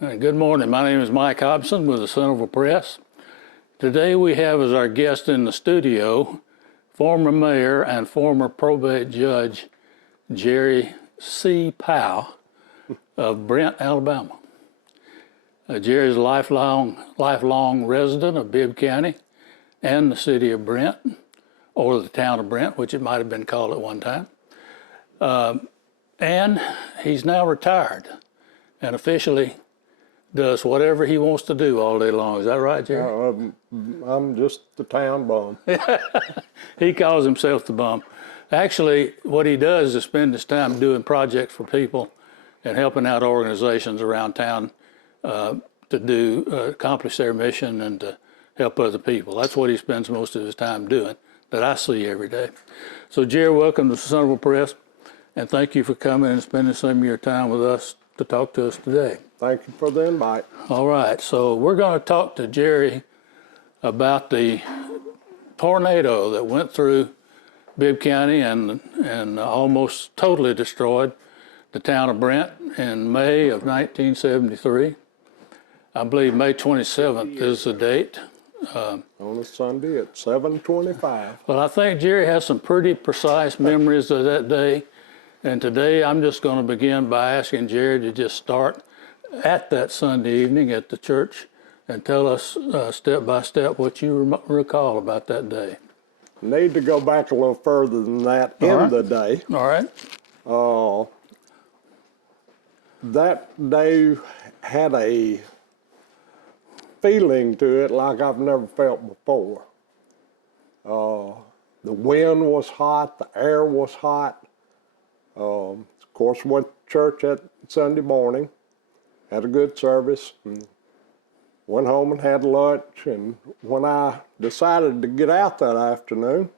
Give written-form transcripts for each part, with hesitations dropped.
Good morning. My name is Mike Hobson with the Centreville Press. Today we have as our guest in the studio former mayor and former probate judge Jerry C. Pow of Brent, Alabama. Jerry is a lifelong resident of Bibb County and the city of Brent, or the town of Brent, which it might have been called at one time. And he's now retired and officially does whatever he wants to do all day long. Is that right, Jerry? I'm just the town bum. He calls himself the bum. Actually, what he does is spend his time doing projects for people and helping out organizations around town to accomplish their mission and to help other people. That's what he spends most of his time doing, that I see every day. So, Jerry, welcome to the Centreville Press, and thank you for coming and spending some of your time with us to talk to us today. Thank you for the invite. All right, so we're going to talk to Jerry about the tornado that went through Bibb County and almost totally destroyed the town of Brent in May of 1973. I believe May 27th is the date. On a Sunday at 7:25. Well, I think Jerry has some pretty precise memories of that day. And today I'm just going to begin by asking Jerry to just start at that Sunday evening at the church and tell us step by step what you recall about that day. Need to go back a little further than that in the day. All right. That day had a feeling to it like I've never felt before. The wind was hot, the air was hot. Of course, went to church at Sunday morning, had a good service, and went home and had lunch. And when I decided to get out that afternoon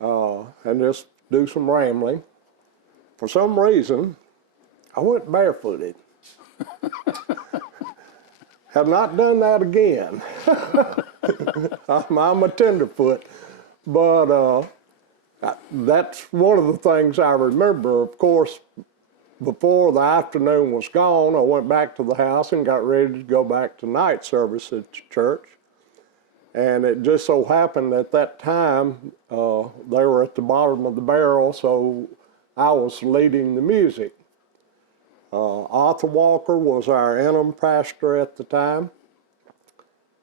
and just do some rambling, for some reason, I went barefooted. Have not done that again. I'm a tenderfoot, but that's one of the things I remember. Of course, before the afternoon was gone, I went back to the house and got ready to go back to night service at the church. And it just so happened at that time, they were at the bottom of the barrel, so I was leading the music. Arthur Walker was our interim pastor at the time,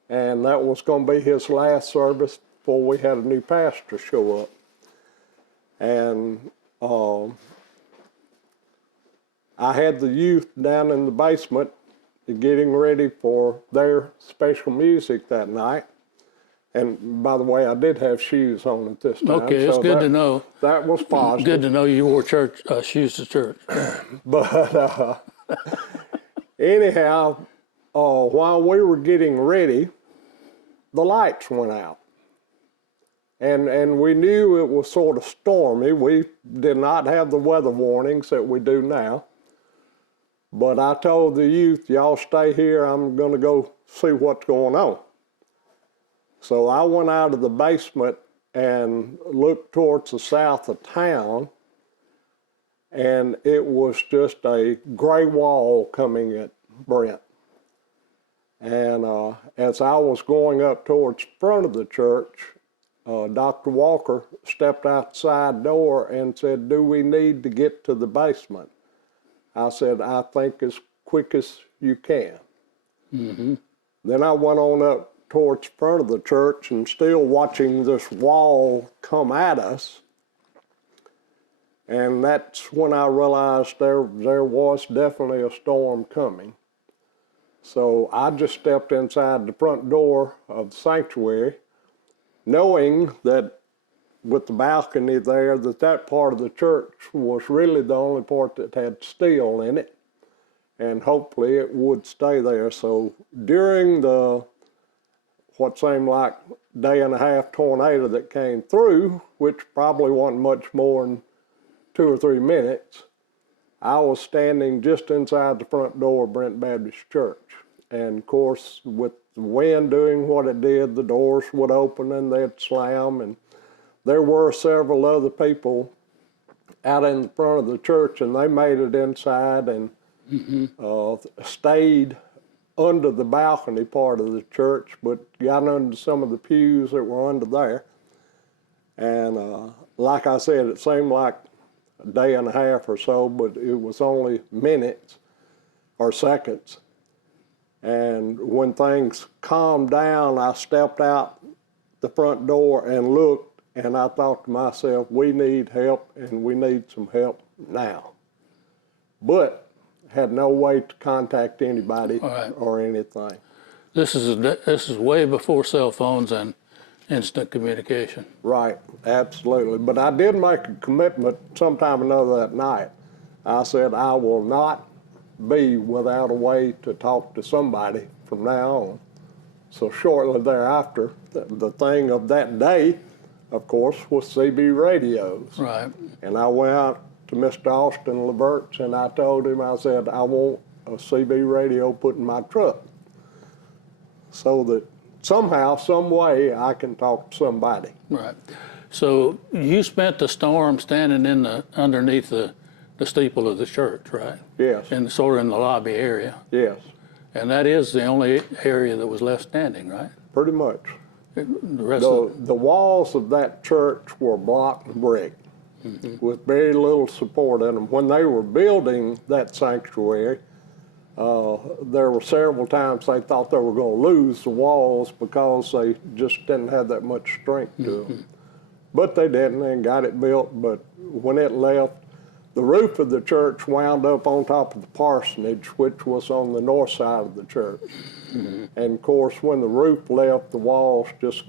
and that was going to be his last service before we had a new pastor show up. And I had the youth down in the basement getting ready for their special music that night. And by the way, I did have shoes on at this time. Okay, it's good to know. That was positive. Good to know you wore church shoes to church. But anyhow, while we were getting ready, the lights went out. And we knew it was sort of stormy. We did not have the weather warnings that we do now. But I told the youth, y'all stay here, I'm gonna go see what's going on. So I went out of the basement and looked towards the south of town, and it was just a gray wall coming at Brent. And as I was going up towards the front of the church, Dr. Walker stepped out the side door and said, "Do we need to get to the basement?" I said, "I think as quick as you can." Mm-hmm. Then I went on up towards the front of the church and still watching this wall come at us. And that's when I realized there was definitely a storm coming. So I just stepped inside the front door of the sanctuary, knowing that with the balcony there, that part of the church was really the only part that had steel in it, and hopefully it would stay there. So during the what seemed like day and a half tornado that came through, which probably wasn't much more than 2 or 3 minutes, I was standing just inside the front door of Brent Baptist Church. And of course, with the wind doing what it did, the doors would open and they'd slam, and there were several other people out in the front of the church, and they made it inside, and stayed under the balcony part of the church, but got under some of the pews that were under there. And like I said, it seemed like a day and a half or so, but it was only minutes or seconds. And when things calmed down, I stepped out the front door and looked, and I thought to myself, we need help, and we need some help now. But had no way to contact anybody or anything. This is way before cell phones and instant communication. Right, absolutely. But I did make a commitment sometime or another that night. I said, I will not be without a way to talk to somebody from now on. So shortly thereafter, the thing of that day, of course, was CB radios. Right. And I went out to Mr. Austin Levert's and I told him, I said, I want a CB radio put in my truck so that somehow, some way, I can talk to somebody. Right. So you spent the storm standing underneath the steeple of the church, right? Yes. And sort of in the lobby area. Yes. And that is the only area that was left standing, right? Pretty much. The rest of The walls of that church were block and brick with very little support in them. When they were building that sanctuary, there were several times they thought they were going to lose the walls because they just didn't have that much strength to them. But they didn't and got it built. But when it left, the roof of the church wound up on top of the parsonage, which was on the north side of the church. And of course, when the roof left, the walls just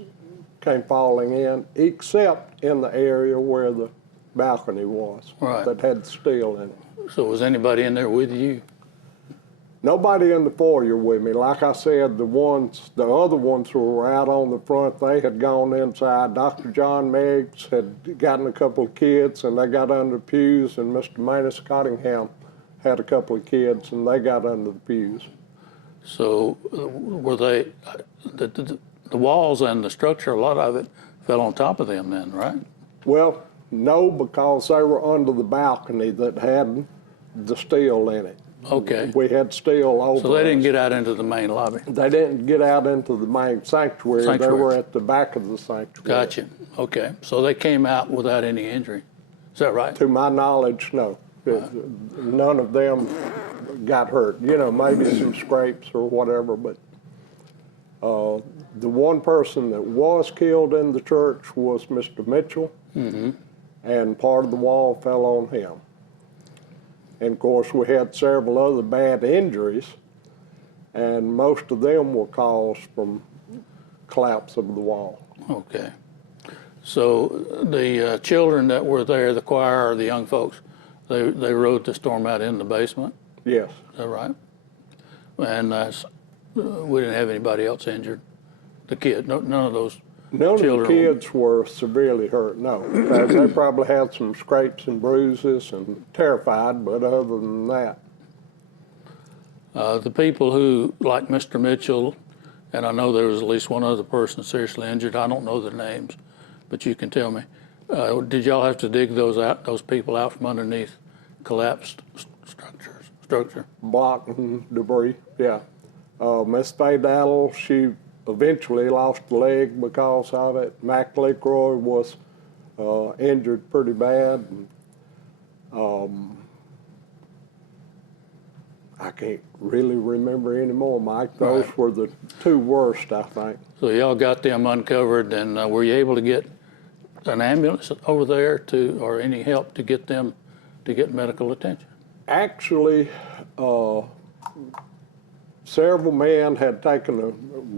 came falling in, except in the area where the balcony was, that had steel in it. So was anybody in there with you? Nobody in the foyer with me. Like I said, the other ones who were out on the front, they had gone inside. Dr. John Meggs had gotten a couple of kids, and they got under the pews, and Mr. Manus Cottingham had a couple of kids, and they got under the pews. So were they, the walls and the structure, a lot of it fell on top of them then, right? Well, no, because they were under the balcony that had the steel in it. Okay. We had steel over So they didn't get out into the main lobby? They didn't get out into the main sanctuary. They were at the back of the sanctuary. Gotcha. Okay. So they came out without any injury. Is that right? To my knowledge, no. None of them got hurt. You know, maybe some scrapes or whatever, but the one person that was killed in the church was Mr. Mitchell, and part of the wall fell on him. And of course, we had several other bad injuries, and most of them were caused from collapse of the wall. Okay. So the children that were there, the choir or the young folks, they rode the storm out in the basement? Yes. Is that right? And we didn't have anybody else injured? The kid, none of those None children? of the kids were severely hurt, no. They probably had some scrapes and bruises and terrified, but other than that. The people who, like Mr. Mitchell, and I know there was at least one other person seriously injured, I don't know their names, but you can tell me. Did y'all have to dig those people out from underneath collapsed structure? Block and debris, yeah. Miss Faye Daddle, she eventually lost a leg because of it. Mac LeCroy was injured pretty bad. I can't really remember anymore, Mike. Those were the two worst, I think. So y'all got them uncovered, and were you able to get an ambulance over there or any help to get them to get medical attention? Actually, several men had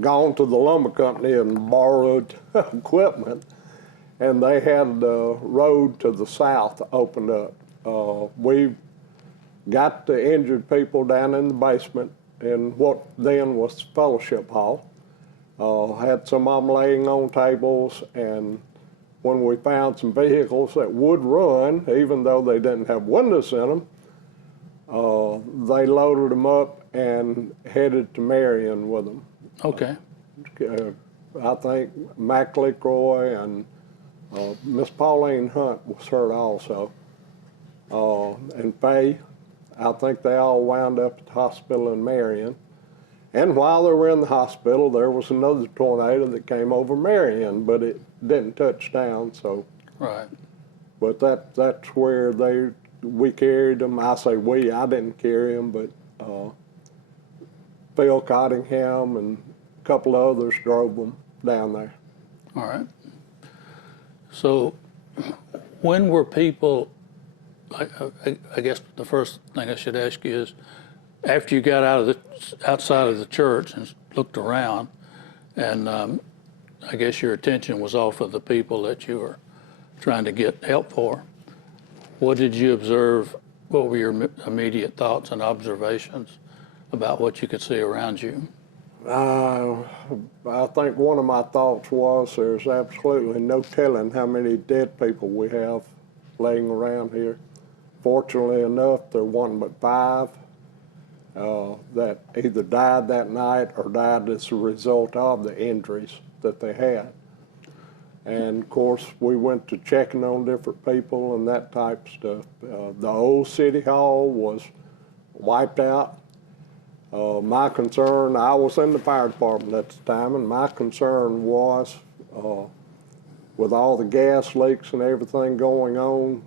gone to the lumber company and borrowed equipment, and they had the road to the south opened up. We got the injured people down in the basement in what then was Fellowship Hall. Had some of them laying on tables, and when we found some vehicles that would run, even though they didn't have windows in them, they loaded them up and headed to Marion with them. Okay. I think Mac LeCroy and Miss Pauline Hunt was hurt also. And Faye, I think they all wound up at the hospital in Marion. And while they were in the hospital, there was another tornado that came over Marion, but it didn't touch down. So, Right. but that's where we carried them. I say we, I didn't carry them, but Phil Cottingham and a couple of others drove them down there. All right. So when were people, I guess the first thing I should ask you is, after you got outside of the church and looked around, and I guess your attention was off of the people that you were trying to get help for, what did you observe? What were your immediate thoughts and observations about what you could see around you? I think one of my thoughts was there's absolutely no telling how many dead people we have laying around here. Fortunately enough, there wasn't but 5 that either died that night or died as a result of the injuries that they had. And of course, we went to checking on different people and that type of stuff. The old city hall was wiped out. My concern, I was in the fire department at the time, and my concern was with all the gas leaks and everything going on,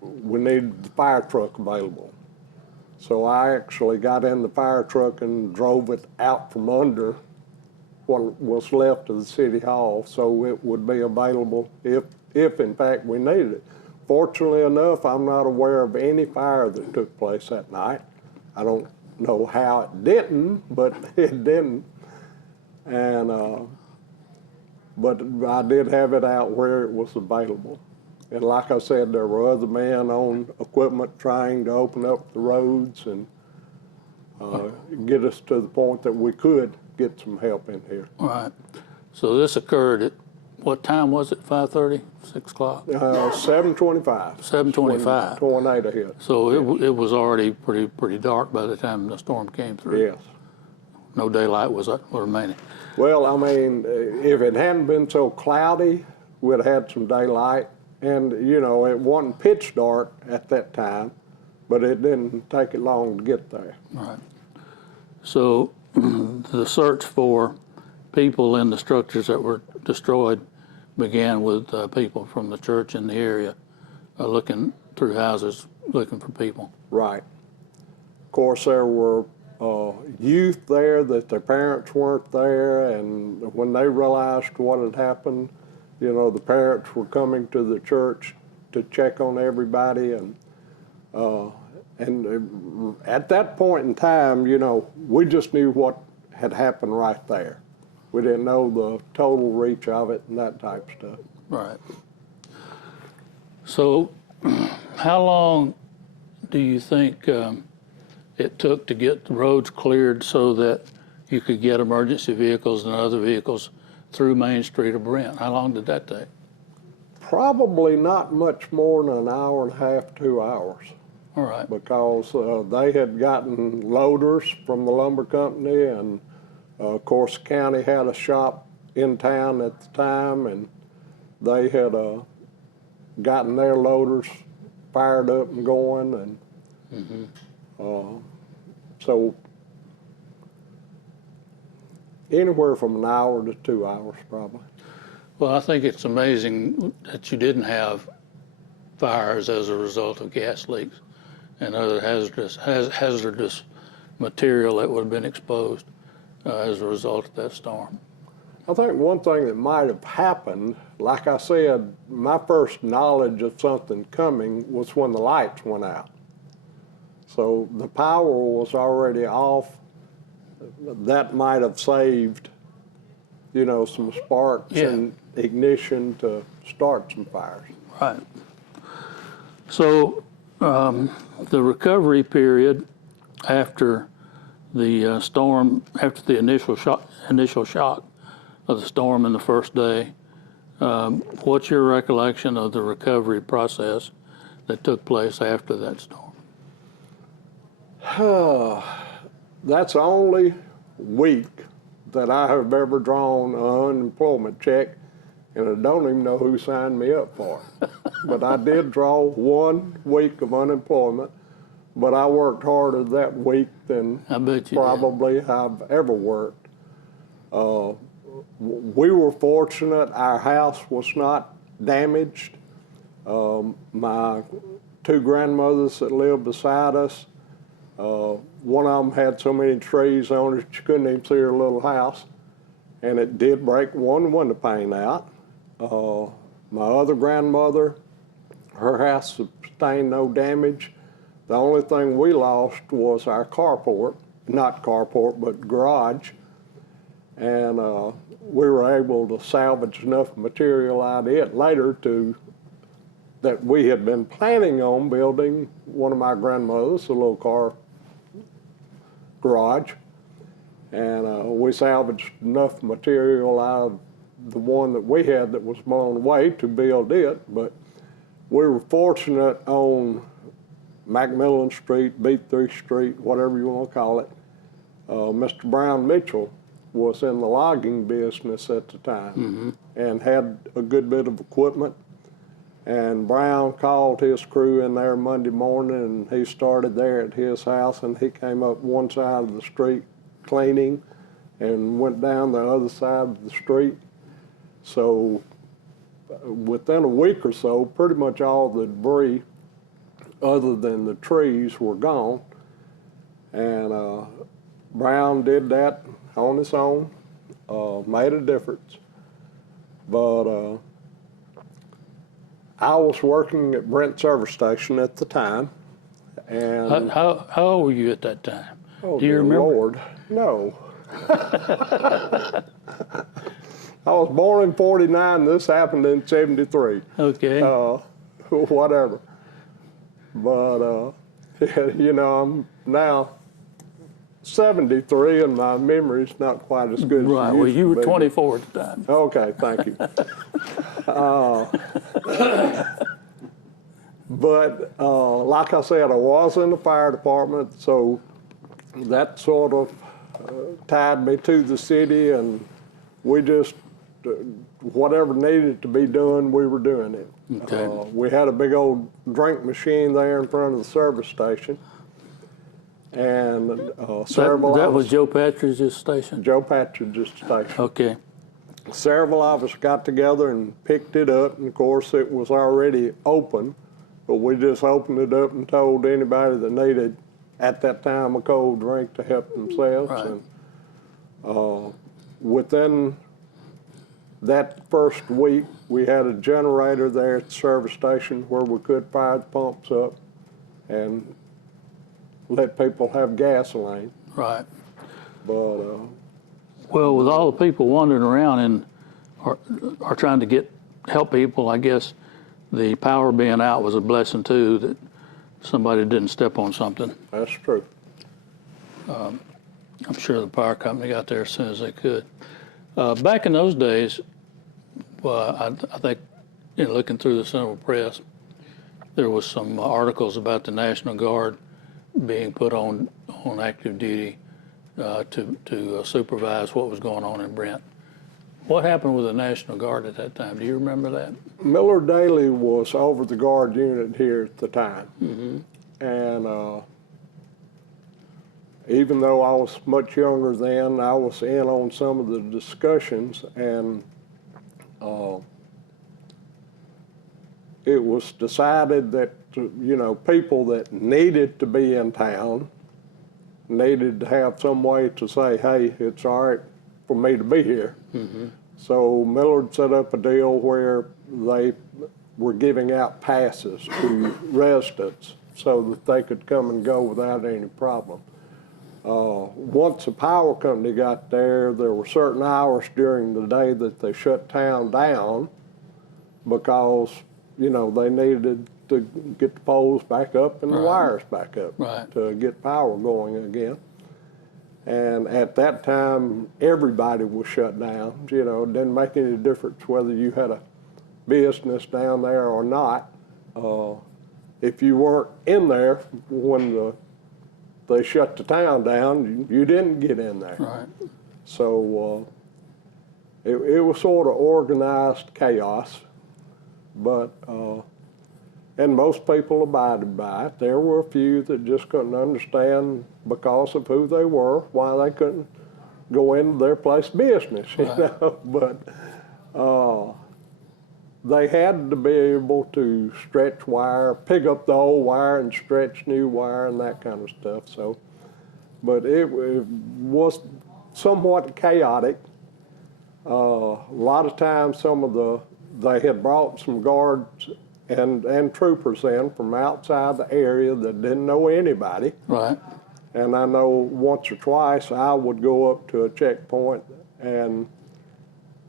we needed the fire truck available. So I actually got in the fire truck and drove it out from under what was left of the city hall so it would be available if in fact we needed it. Fortunately enough, I'm not aware of any fire that took place that night. I don't know how it didn't, but it didn't. And but I did have it out where it was available. And like I said, there were other men on equipment trying to open up the roads and get us to the point that we could get some help in here. All right. So this occurred at, what time was it, 5:30, 6 o'clock? 7:25. 7:25. Tornado hit. So it was already pretty dark by the time the storm came through. Yes. No daylight was remaining. Well, I mean, if it hadn't been so cloudy, we'd have had some daylight. And, you know, it wasn't pitch dark at that time, but it didn't take it long to get there. All right. So the search for people in the structures that were destroyed began with people from the church in the area looking through houses, looking for people. Right. Of course, there were youth there that their parents weren't there, and when they realized what had happened, you know, the parents were coming to the church to check on everybody, and at that point in time, you know, we just knew what had happened right there. We didn't know the total reach of it and that type of stuff. Right. So how long do you think it took to get the roads cleared so that you could get emergency vehicles and other vehicles through Main Street of Brent? How long did that take? Probably not much more than an hour and a half, 2 hours. All right. Because they had gotten loaders from the lumber company, and of course the county had a shop in town at the time, and they had gotten their loaders fired up and going, and so anywhere from an hour to 2 hours probably. Well, I think it's amazing that you didn't have fires as a result of gas leaks and other hazardous material that would have been exposed as a result of that storm. I think one thing that might have happened, like I said, my first knowledge of something coming was when the lights went out. So the power was already off. That might have saved, you know, some sparks and ignition to start some fires. Right. So the recovery period after the storm, after the initial shock of the storm in the first day, what's your recollection of the recovery process that took place after that storm? That's the only week that I have ever drawn an unemployment check, and I don't even know who signed me up for it. but I did draw 1 week of unemployment. But I worked harder that week than I bet you probably I've ever worked. We were fortunate. Our house was not damaged. My 2 grandmothers that lived beside us, one of them had so many trees on it you couldn't even see her little house, and it did break 1 window pane out. My other grandmother, her house sustained no damage. The only thing we lost was our carport, not carport, but garage, and we were able to salvage enough material out of it later that we had been planning on building one of my grandmothers, a little car garage, and we salvaged enough material out of the one that we had that was blown away to build it. But we were fortunate on Macmillan Street, B3 Street, whatever you want to call it. Mr. Brown Mitchell was in the logging business at the time and had a good bit of equipment. And Brown called his crew in there Monday morning, and he started there at his house, and he came up one side of the street cleaning and went down the other side of the street. So within a week or so, pretty much all the debris other than the trees were gone. And Brown did that on his own, made a difference. But I was working at Brent service station at the time, and How old were you at that time? oh, Do you dear remember? Lord, no. I was born in '49. This happened in '73. Okay. Whatever. But you know, I'm now 73, and my memory's not quite as good Right. as it Well, used you to were be. 24 at the time. Okay, thank you. But like I said, I was in the fire department, so that sort of tied me to the city, and we just, whatever needed to be done, we were doing it. Okay. We had a big old drink machine there in front of the service station, and several That of was us, Joe Patridge's station? Joe Patridge's station. Okay. Several of us got together and picked it up, and of course it was already open, but we just opened it up and told anybody that needed, at that time, a cold drink to help themselves. Right. And within that first week, we had a generator there at the service station where we could fire the pumps up and let people have gasoline. Right. But Well, with all the people wandering around and are trying to help people, I guess the power being out was a blessing too, that somebody didn't step on something. that's true. I'm sure the power company got there as soon as they could. Back in those days, I think, looking through the Centreville Press, there was some articles about the National Guard being put on active duty to supervise what was going on in Brent. What happened with the National Guard at that time? Do you remember that? Miller Daly was over the guard unit here at the time. And even though I was much younger then, I was in on some of the discussions, and it was decided that, you know, people that needed to be in town needed to have some way to say, hey, it's all right for me to be here. So Millard set up a deal where they were giving out passes to residents so that they could come and go without any problem. Once the power company got there, there were certain hours during the day that they shut town down because, you know, they needed to get the poles back up and the wires back up to get power going again. And at that time, everybody was shut down. You know, it didn't make any difference whether you had a business down there or not. If you weren't in there when they shut the town down, you didn't get in there. Right. So it was sort of organized chaos, but and most people abided by it. There were a few that just couldn't understand because of who they were, why they couldn't go into their place of business, you know. But they had to be able to stretch wire, pick up the old wire and stretch new wire and that kind of stuff. So, but it was somewhat chaotic. A lot of times they had brought some guards and troopers in from outside the area that didn't know anybody. Right. And I know once or twice I would go up to a checkpoint and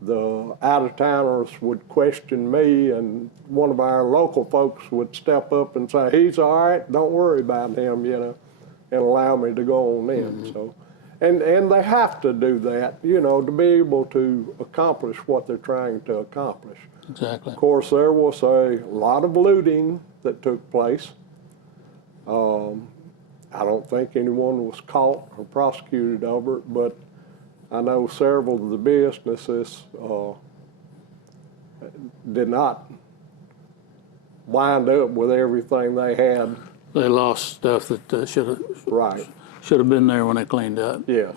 the out-of-towners would question me, and one of our local folks would step up and say, "He's all right, don't worry about him," you know, and allow me to go on in. Mm-hmm. So, and they have to do that, you know, to be able to accomplish what they're trying to accomplish. Exactly. Of course, there was a lot of looting that took place. I don't think anyone was caught or prosecuted over it, but I know several of the businesses did not wind up with everything they had. They lost stuff that should have been there when they cleaned up. Yes.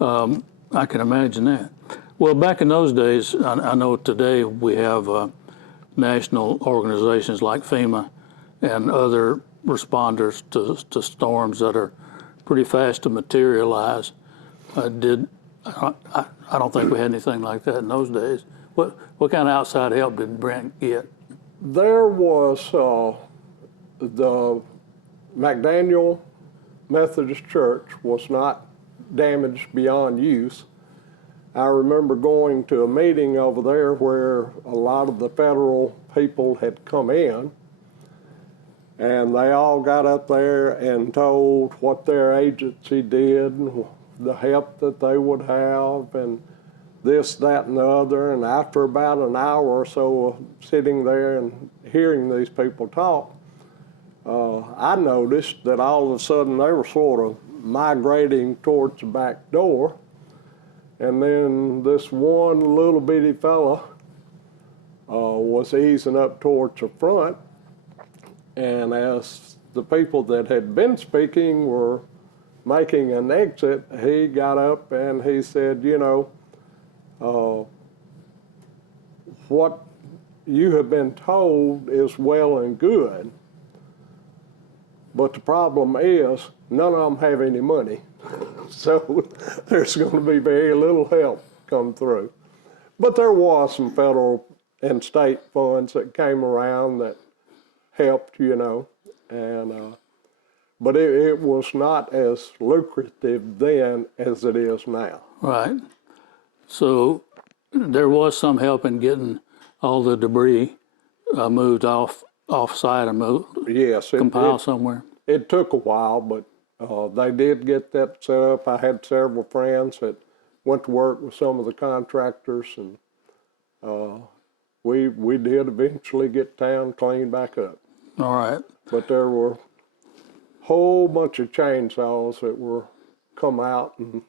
I can imagine that. Well, back in those days, I know today we have national organizations like FEMA and other responders to storms that are pretty fast to materialize. I don't think we had anything like that in those days. What kind of outside help did Brent get? There was the McDaniel Methodist Church was not damaged beyond use. I remember going to a meeting over there where a lot of the federal people had come in, and they all got up there and told what their agency did and the help that they would have and this, that, and the other. And after about an hour or so of sitting there and hearing these people talk, I noticed that all of a sudden they were sort of migrating towards the back door. And then this one little bitty fella was easing up towards the front. And as the people that had been speaking were making an exit, he got up and he said, you know, what you have been told is well and good, but the problem is none of them have any money. So there's going to be very little help come through. But there was some federal and state funds that came around that helped, you know, and but it was not as lucrative then as it is now. Right. So there was some help in getting all the debris moved off site and moved, compiled somewhere. It took a while, but they did get that set up. I had several friends that went to work with some of the contractors, and we did eventually get town cleaned back up. All right. But there were a whole bunch of chainsaws that were come out and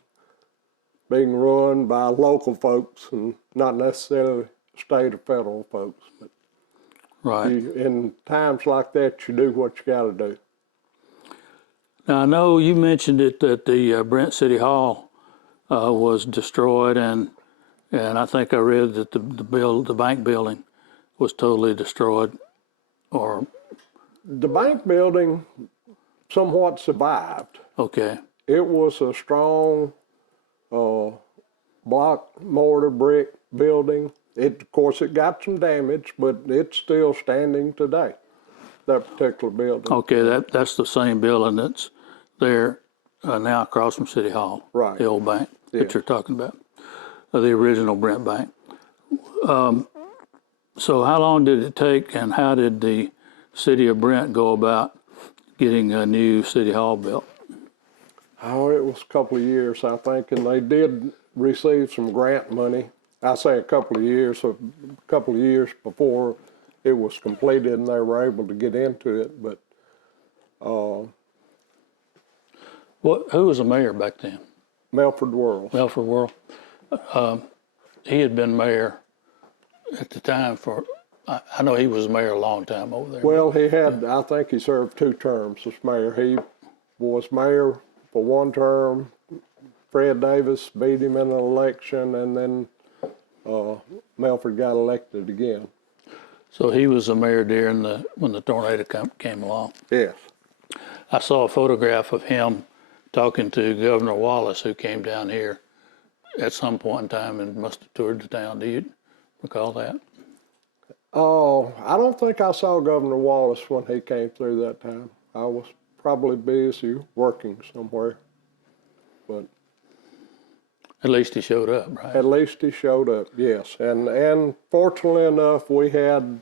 being run by local folks and not necessarily state or federal folks. But right. In times like that, you do what you got to do. Now, I know you mentioned it that the Brent City Hall was destroyed, and I think I read that the bank building was totally destroyed. Or the bank building somewhat survived. Okay. It was a strong block mortar brick building. Of course, it got some damage, but it's still standing today, that particular building. Okay, that's the same building that's there now across from City Hall. Right. The old bank that you're talking about, the original Brent Bank. So how long did it take, and how did the city of Brent go about getting a new City Hall built? Oh, it was a couple of years, I think, and they did receive some grant money. I say a couple of years before it was completed and they were able to get into it. But who was the mayor back then? Melford Worrell. Melford Worrell. He had been mayor at the time for I know he was mayor a long time over there. Well, he had, I think he served 2 terms as mayor. He was mayor for 1 term. Fred Davis beat him in an election, and then Melford got elected again. So he was the mayor during when the tornado came along. Yes. I saw a photograph of him talking to Governor Wallace, who came down here at some point in time and must have toured the town. Do you recall that? Oh, I don't think I saw Governor Wallace when he came through that time. I was probably busy working somewhere, but At least he showed up, right? at least he showed up, yes. And fortunately enough, we had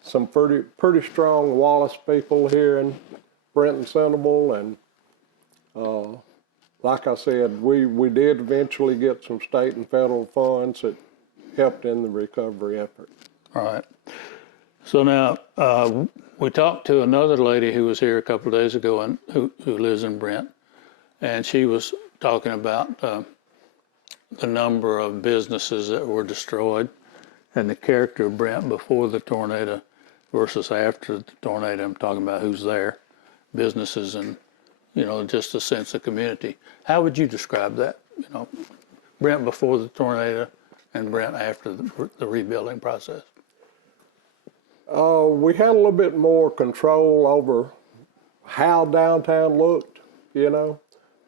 some pretty strong Wallace people here in Brent-Centreville, and like I said, we did eventually get some state and federal funds that helped in the recovery effort. All right. So now, we talked to another lady who was here a couple of days ago and who lives in Brent, and she was talking about the number of businesses that were destroyed and the character of Brent before the tornado versus after the tornado. I'm talking about who's there, businesses and, just a sense of community. How would you describe that? Brent before the tornado and Brent after the rebuilding process? We had a little bit more control over how downtown looked,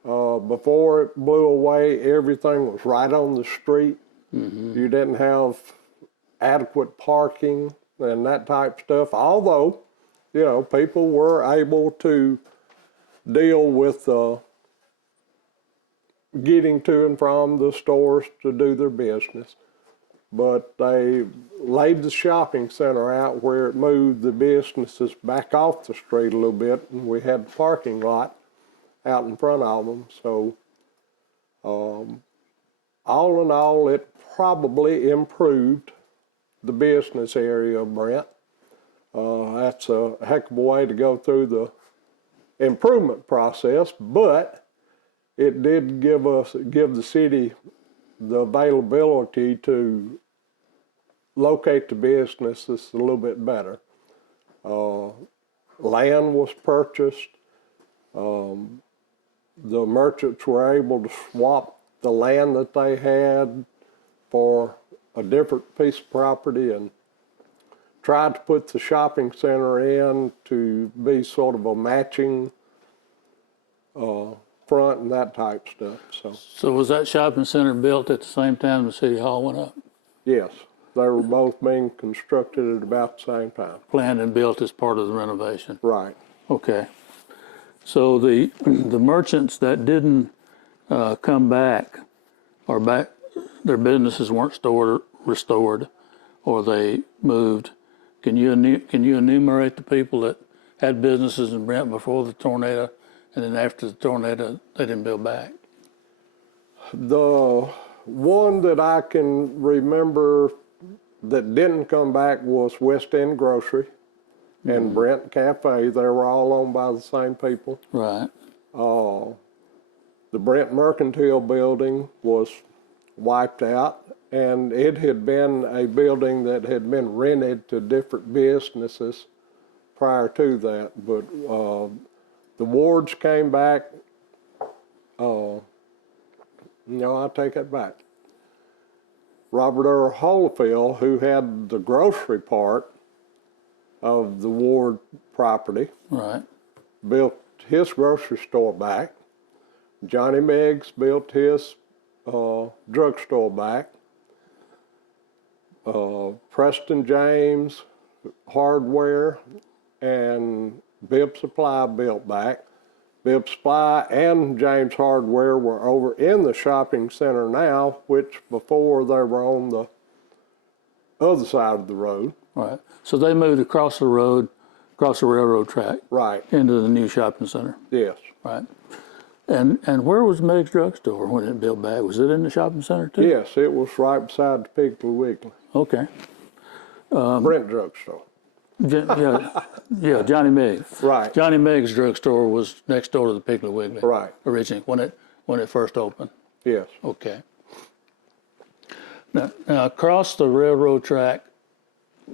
Before it blew away, everything was right on the street. Mm-hmm. You didn't have adequate parking and that type of stuff. Although, people were able to deal with getting to and from the stores to do their business. But they laid the shopping center out where it moved the businesses back off the street a little bit, and we had the parking lot out in front of them. So all in all, it probably improved the business area of Brent. That's a heck of a way to go through the improvement process, but it did give the city the availability to locate the businesses a little bit better. Land was purchased. The merchants were able to swap the land that they had for a different piece of property and tried to put the shopping center in to be sort of a matching front and that type of stuff. So was that shopping center built at the same time the city hall went up? Yes, they were both being constructed at about the same time. Planned and built as part of the renovation? Right. Okay. So the merchants that didn't come back, their businesses weren't restored, or they moved. Can you enumerate the people that had businesses in Brent before the tornado, and then after the tornado they didn't build back? The one that I can remember that didn't come back was West End Grocery and Brent Cafe. They were all owned by the same people. Right. The Brent Mercantile building was wiped out, and it had been a building that had been rented to different businesses prior to that. But the wards came back. No, I take it back. Robert Earl Holyfield, who had the grocery part of the ward property, right, built his grocery store back. Johnny Meggs built his drugstore back. Preston James Hardware and Bibb Supply built back. Bibb Supply and James Hardware were over in the shopping center now, which before they were on the other side of the road. Right. So they moved across the road, across the railroad track. Right. Into the new shopping center. Yes. Right. And where was Meg's drugstore when it built back? Was it in the shopping center too? Yes, it was right beside the Piggly Wiggly. Okay. Brent drugstore. Yeah, Johnny Meggs. Right. Johnny Meggs drugstore was next door to the Piggly Wiggly. Right. Originally, when it first opened. Yes. Okay. Now across the railroad track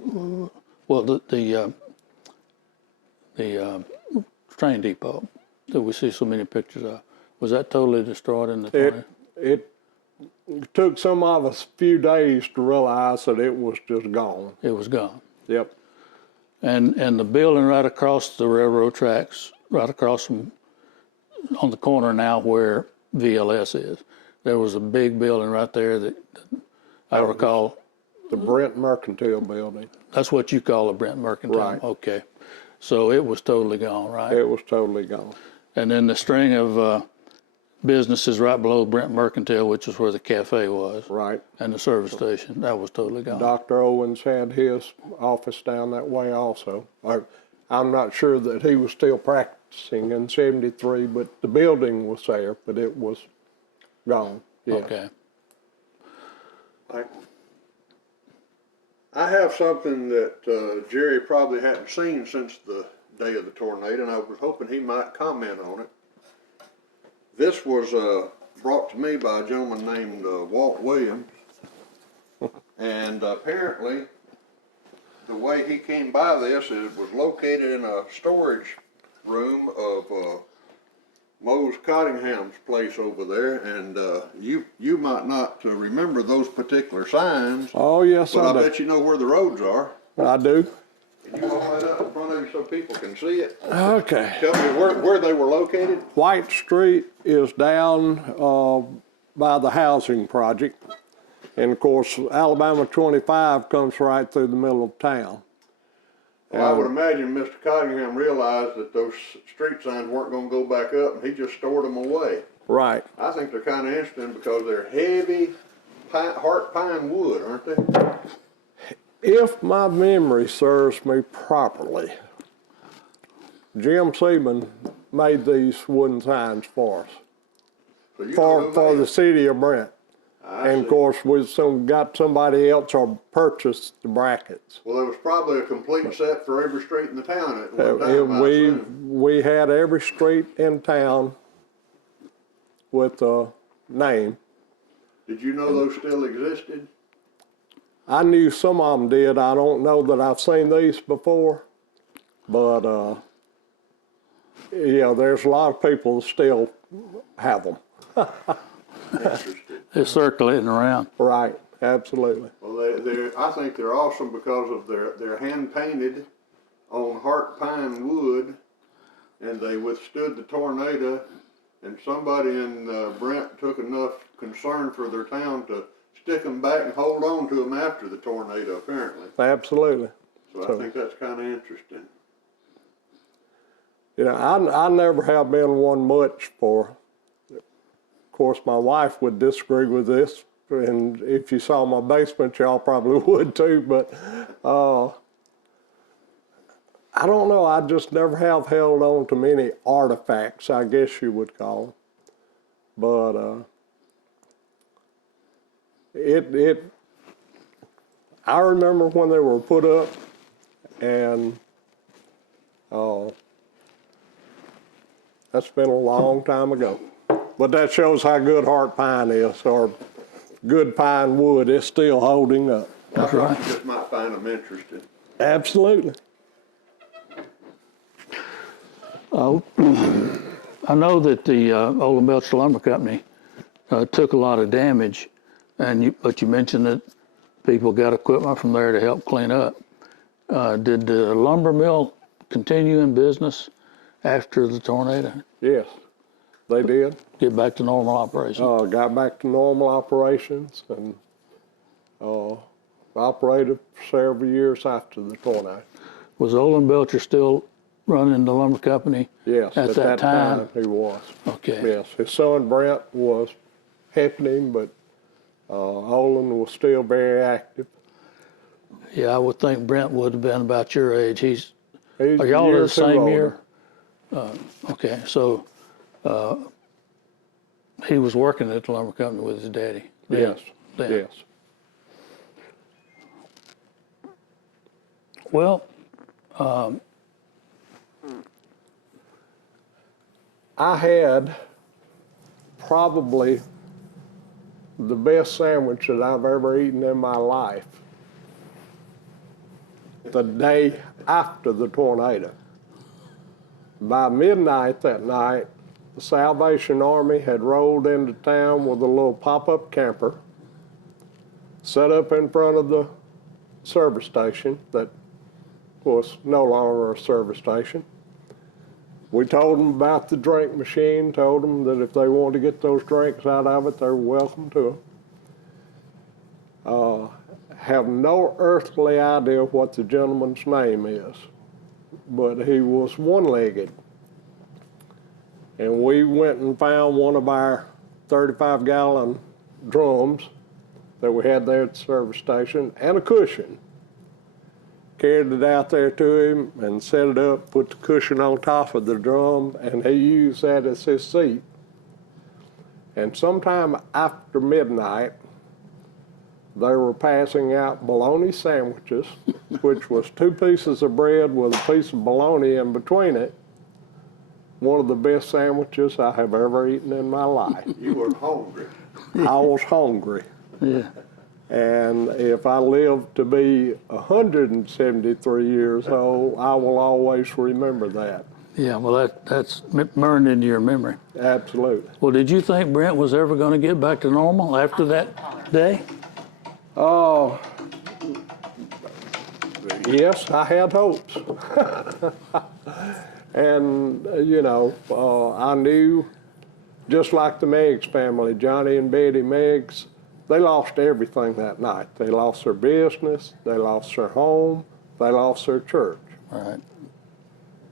well, the train depot that we see so many pictures of, was that totally destroyed in the tornado? It took some of us a few days to realize that it was just gone. It was gone. Yep. And the building right across the railroad tracks, right across from, on the corner now where VLS is, there was a big building right there that I recall. The Brent-Mercantile building. That's what you call a Brent Mercantile? Right. Okay. So it was totally gone, right? It was totally gone. And then the string of businesses right below Brent Mercantile, which is where the cafe was. Right. And the service station, that was totally gone. Dr. Owens had his office down that way also. I'm not sure that he was still practicing in '73, but the building was there, but it was gone. Yeah. Okay. I have something that Jerry probably hadn't seen since the day of the tornado, and I was hoping he might comment on it. This was brought to me by a gentleman named Walt Williams, and apparently the way he came by this is it was located in a storage room of Mose Cottingham's place over there, and you might not remember those particular signs. Oh, yes, but I I do. bet you know where the roads are. I do. Can you hold that up in front of you so people can see it? Okay. Tell me where they were located. White Street is down by the housing project. And of course, Alabama 25 comes right through the middle of town. Well, I would imagine Mr. Cottingham realized that those street signs weren't going to go back up, and he just stored them away. Right. I think they're kind of interesting because they're heavy heart pine wood, aren't they? If my memory serves me properly, Jim Seaman made these wooden signs for us, So you know for who made the it. city of Brent. I And of see. course, we got somebody else or purchased the brackets. Well, there was probably a complete set for every street in the town at one time, I assume. We had every street in town with a name. Did you know those still existed? I knew some of them did. I don't know that I've seen these before, but yeah, there's a lot of people that still have them. Interesting. They're circulating around. Right, absolutely. Well, I think they're awesome because of they're hand painted on heart pine wood, and they withstood the tornado. And somebody in Brent took enough concern for their town to stick them back and hold on to them after the tornado, apparently. Absolutely. So I think that's kind of interesting. You know, I never have been one much for, of course, my wife would disagree with this, and if you saw my basement, y'all probably would too, but I don't know, I just never have held on to many artifacts, I guess you would call them. But I remember when they were put up, and that's been a long time ago. But that shows how good heart pine is, or good pine wood. It's still holding up. That's right. You just might find them interesting. Absolutely. I know that the Olin Belcher Lumber Company took a lot of damage, but you mentioned that people got equipment from there to help clean up. Did the lumber mill continue in business after the tornado? Yes, they did. Get back to normal operation? Got back to normal operations and operated for several years after the tornado. Was Olin Belcher still running the lumber company? Yes, at that time he was. Okay. Yes, his son Brent was helping him, but Olin was still very active. Yeah, I would think Brent would have been about your age. He's Are a y'all year or the two same older. year? Okay, so he was working at the lumber company with his daddy. Yes, then. yes. Well, I had probably the best sandwich that I've ever eaten in my life the day after the tornado. By midnight that night, the Salvation Army had rolled into town with a little pop-up camper, set up in front of the service station that was no longer a service station. We told them about the drink machine, told them that if they wanted to get those drinks out of it, they were welcome to them. Have no earthly idea what the gentleman's name is, but he was one-legged. And we went and found one of our 35-gallon drums that we had there at the service station and a cushion. Carried it out there to him and set it up, put the cushion on top of the drum, and he used that as his seat. And sometime after midnight, they were passing out bologna sandwiches, which was 2 pieces of bread with a piece of bologna in between it. One of the best sandwiches I have ever eaten in my life. You were hungry. I was hungry. Yeah. And if I live to be 173 years old, I will always remember that. Yeah, well, that's burned into your memory. Absolutely. Well, did you think Brent was ever going to get back to normal after that day? Oh, yes, I had hopes. And, you know, I knew, just like the Meggs family, Johnny and Betty Meggs, they lost everything that night. They lost their business, they lost their home, they lost their church. All right.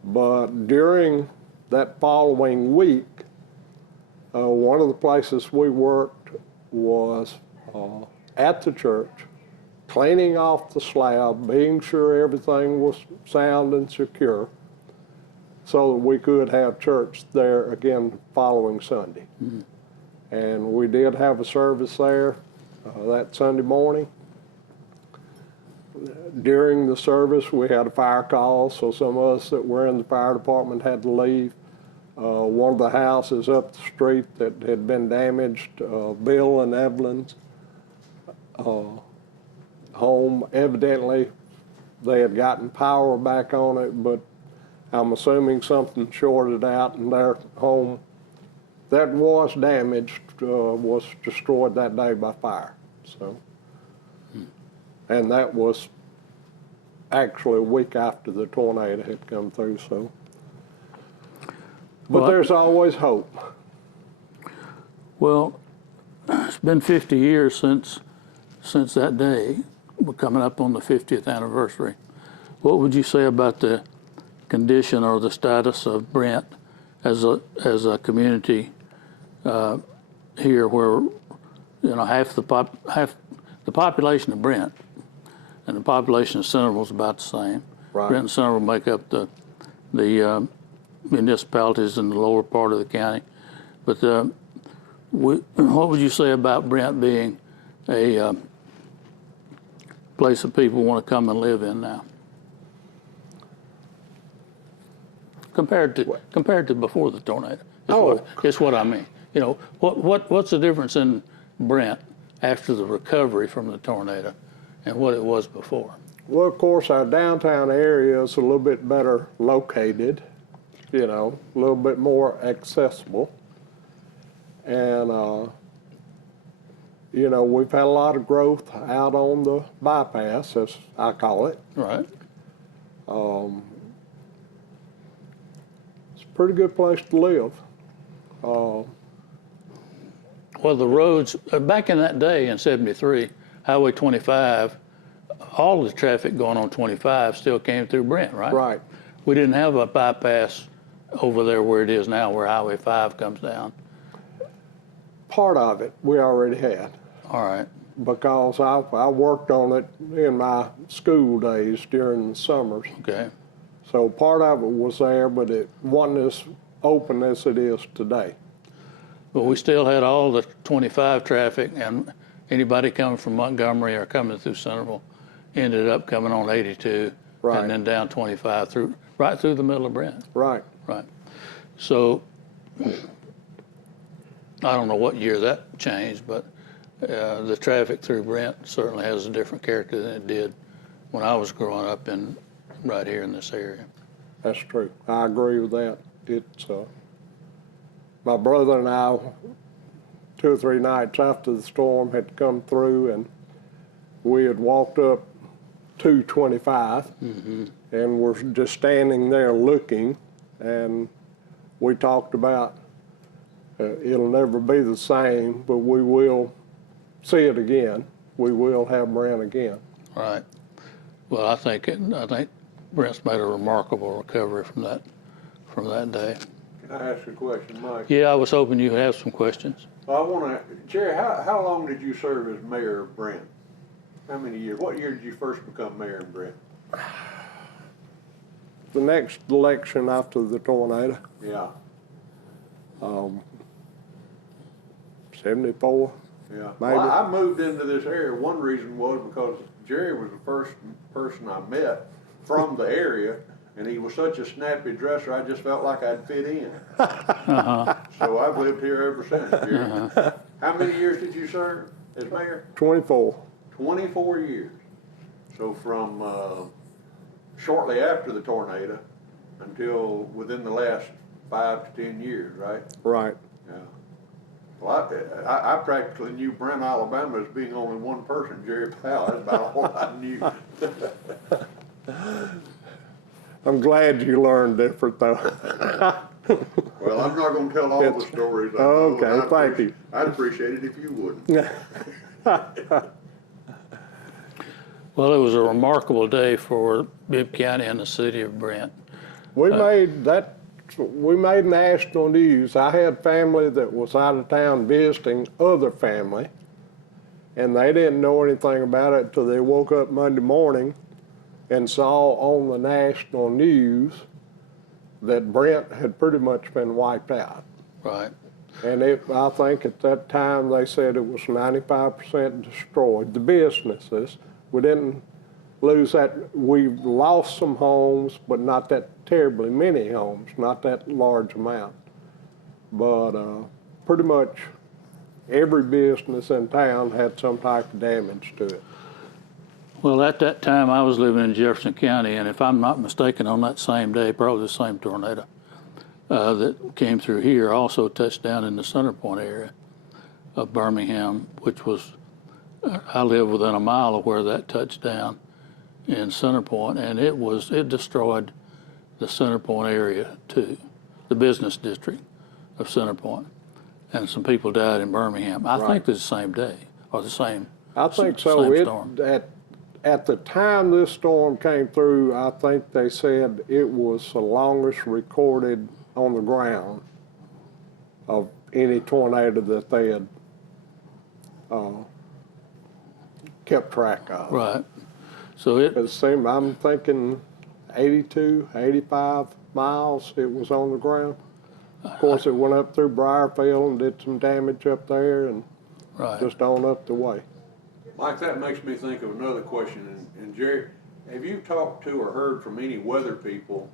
But during that following week, one of the places we worked was at the church, cleaning off the slab, being sure everything was sound and secure, so that we could have church there again the following Sunday. Mm-hmm. And we did have a service there that Sunday morning. During the service, we had a fire call, so some of us that were in the fire department had to leave. One of the houses up the street that had been damaged, Bill and Evelyn's home, evidently they had gotten power back on it, but I'm assuming something shorted out in their home that was damaged, was destroyed that day by fire. So, and that was actually a week after the tornado had come through. So, but there's always hope. Well, it's been 50 years since that day. We're coming up on the 50th anniversary. What would you say about the condition or the status of Brent as a community here, where half the population of Brent and the population of Centreville is about the same. Right. Brent and Centreville make up the municipalities in the lower part of the county. But what would you say about Brent being a place that people want to come and live in now, compared to before the tornado? It's what I mean. What's the difference in Brent after the recovery from the tornado and what it was before? Well, of course, our downtown area is a little bit better located, a little bit more accessible. And, we've had a lot of growth out on the bypass, as I call it. Right. It's a pretty good place to live. Well, the roads, back in that day in '73, Highway 25, all the traffic going on 25 still came through Brent, right? Right. We didn't have a bypass over there where it is now, where Highway 5 comes down. Part of it we already had. All right. Because I worked on it in my school days during the summers. Okay. So part of it was there, but it wasn't as open as it is today. But we still had all the 25 traffic, and anybody coming from Montgomery or coming through Centreville ended up coming on 82, right, and then down 25 right through the middle of Brent. Right. Right. So I don't know what year that changed, but the traffic through Brent certainly has a different character than it did when I was growing up right here in this area. That's true. I agree with that. It's my brother and I, 2 or 3 nights after the storm had come through, and we had walked up 225, and we're just standing there looking, and we talked about it'll never be the same, but we will see it again. We will have Brent again. Right. Well, I think Brent's made a remarkable recovery from that day. Can I ask a question, Mike? Yeah, I was hoping you have some questions. I want to, Jerry, how long did you serve as mayor of Brent? How many years? What year did you first become mayor in Brent? The next election after the tornado, Yeah, 74. yeah. Maybe. Well, I moved into this area. One reason was because Jerry was the first person I met from the area, and he was such a snappy dresser, I just felt like I'd fit in. So I've lived here ever since, Jerry. How many years did you serve as mayor? 24. 24 years. So from shortly after the tornado until within the last 5 to 10 years, right? Right. Yeah. Well, I practically knew Brent, Alabama as being only one person, Jerry Pow. That's about all I knew. I'm glad you learned different, though. Well, I'm not going to tell all the stories. I know, Okay, thank you. I'd appreciate it if you wouldn't. Well, it was a remarkable day for Bibb County and the city of Brent. We made national news. I had family that was out of town visiting other family, and they didn't know anything about it until they woke up Monday morning and saw on the national news that Brent had pretty much been wiped out. Right. And I think at that time they said it was 95% destroyed. The businesses, we didn't lose that. We lost some homes, but not that terribly many homes, not that large amount. But pretty much every business in town had some type of damage to it. Well, at that time, I was living in Jefferson County, and if I'm not mistaken, on that same day, probably the same tornado that came through here also touched down in the Center Point area of Birmingham, which was, I live within a mile of where that touched down in Center Point, and it destroyed the Center Point area too, the business district of Center Point, and some people died in Birmingham. I think it's the same day, or the same. I think so. Same storm. At the time this storm came through, I think they said it was the longest recorded on the ground of any tornado that they had kept track of. Right. So I'm thinking 82, 85 miles it was on the ground. Of course, it went up through Briarfield and did some damage up there, and just on up the way. Mike, that makes me think of another question. And Jerry, have you talked to or heard from any weather people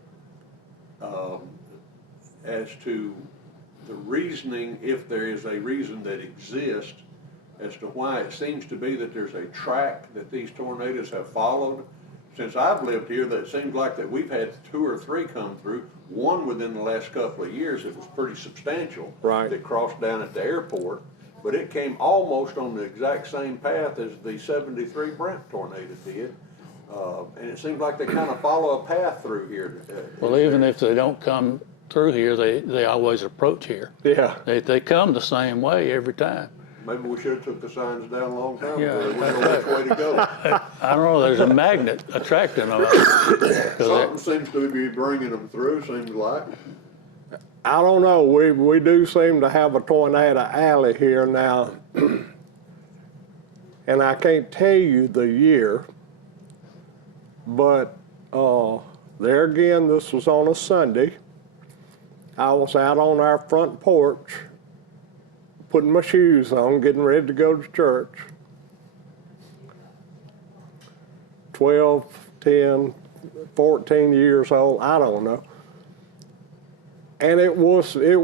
as to the reasoning, if there is a reason that exists, as to why it seems to be that there's a track that these tornadoes have followed? Since I've lived here, that it seems like that we've had 2 or 3 come through, one within the last couple of years that was pretty substantial, that crossed down at the airport. But it came almost on the exact same path as the 73 Brent tornado did. And it seems like they kind of follow a path through here. Well, even if they don't come through here, they always approach here. Yeah. They come the same way every time. Maybe we should have took the signs down a long time ago. We know which way to go. I don't know, there's a magnet attracting them. Something seems to be bringing them through, seems like. I don't know. We do seem to have a tornado alley here now, and I can't tell you the year, but there again, this was on a Sunday. I was out on our front porch, putting my shoes on, getting ready to go to church. 12, 10, 14 years old, I don't know. And it was a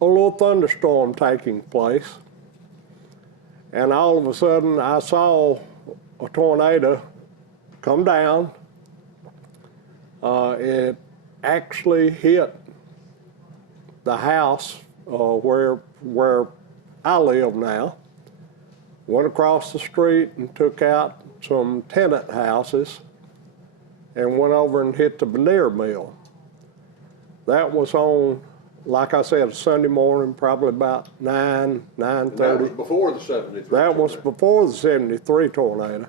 little thunderstorm taking place. And all of a sudden I saw a tornado come down. It actually hit the house where I live now. Went across the street and took out some tenant houses and went over and hit the veneer mill. That was on, like I said, Sunday morning, probably about 9:30. That was before the 73. That was before the 73 tornado.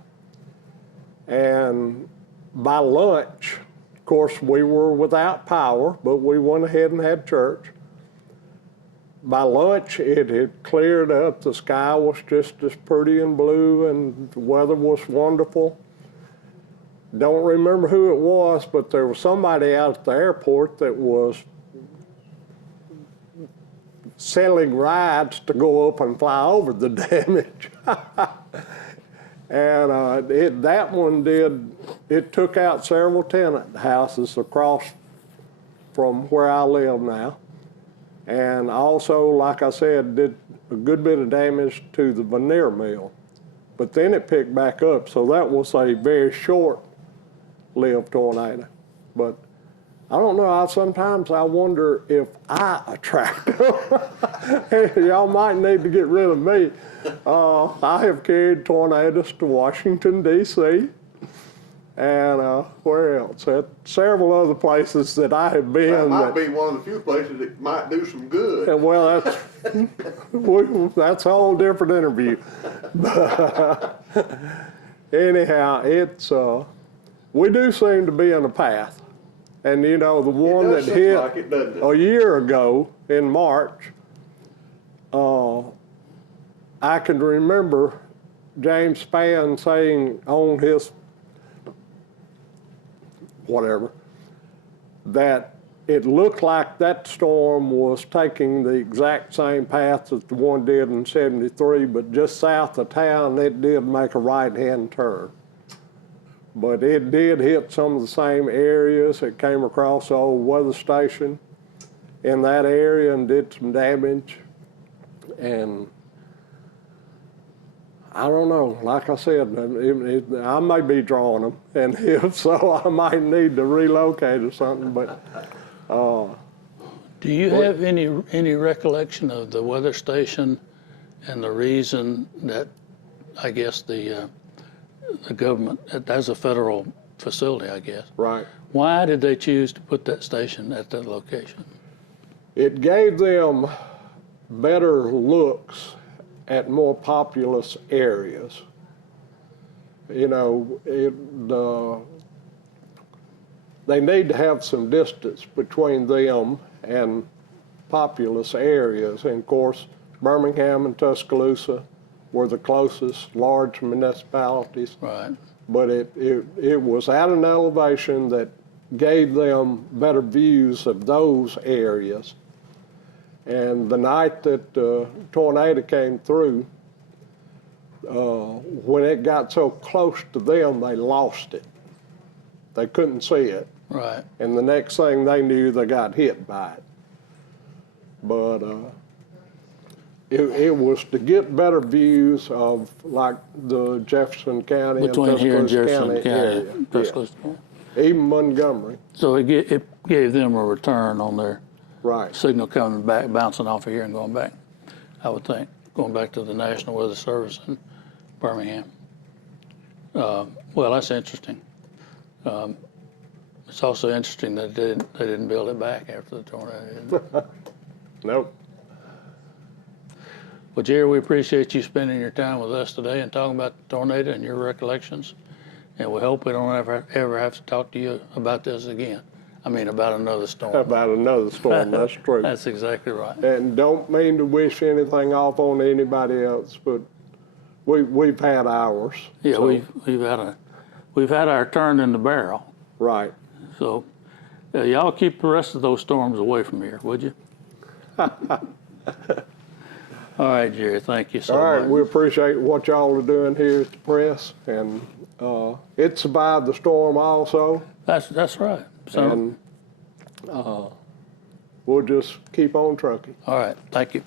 And by lunch, of course, we were without power, but we went ahead and had church. By lunch, it had cleared up. The sky was just as pretty and blue, and the weather was wonderful. Don't remember who it was, but there was somebody out at the airport that was selling rides to go up and fly over the damage. And that one it took out several tenant houses across from where I live now. And also, like I said, did a good bit of damage to the veneer mill. But then it picked back up, so that was a very short-lived tornado. But I don't know, sometimes I wonder if I attract them. Y'all might need to get rid of me. I have carried tornadoes to Washington, D.C., and where else? At several other places that I have been. That might be one of the few places that might do some good. And well, that's a whole different interview. But anyhow, it's we do seem to be in a path. And you know, the one that hit like it, doesn't it? a year ago in March, I can remember James Spann saying on his whatever, that it looked like that storm was taking the exact same path that the one did in 73, but just south of town, it did make a right-hand turn. But it did hit some of the same areas. It came across the old weather station in that area and did some damage. And I don't know, like I said, I may be drawing them, and if so, I might need to relocate or something, but. Do you have any recollection of the weather station and the reason that, I guess, the government, that's a federal facility, I guess. Right. Why did they choose to put that station at that location? It gave them better looks at more populous areas. You know, they need to have some distance between them and populous areas. And of course, Birmingham and Tuscaloosa were the closest large municipalities. Right. But it was at an elevation that gave them better views of those areas. And the night that the tornado came through, when it got so close to them, they lost it. They couldn't see it. Right. And the next thing they knew, they got hit by it. But it was to get better views of like the Jefferson County Between here and Tuscaloosa Jefferson County, area. Tuscaloosa County. Yeah. Even Montgomery. So it gave them a return on their Right. signal coming back, bouncing off of here and going back, I would think, going back to the National Weather Service in Birmingham. Well, that's interesting. It's also interesting that they didn't build it back after the tornado. Nope. Well, Jerry, we appreciate you spending your time with us today and talking about the tornado and your recollections. And we hope we don't ever have to talk to you about this again. I mean, about another storm. About another storm, that's true. That's exactly right. And don't mean to wish anything off on anybody else, but we've had ours. Yeah, so. we've had our turn in the barrel. Right. So y'all keep the rest of those storms away from here, would you? All right, Jerry, thank you so much. All right, we appreciate what y'all are doing here at the press, and it survived the storm also. That's right. So, And we'll just keep on trucking. all right, thank you.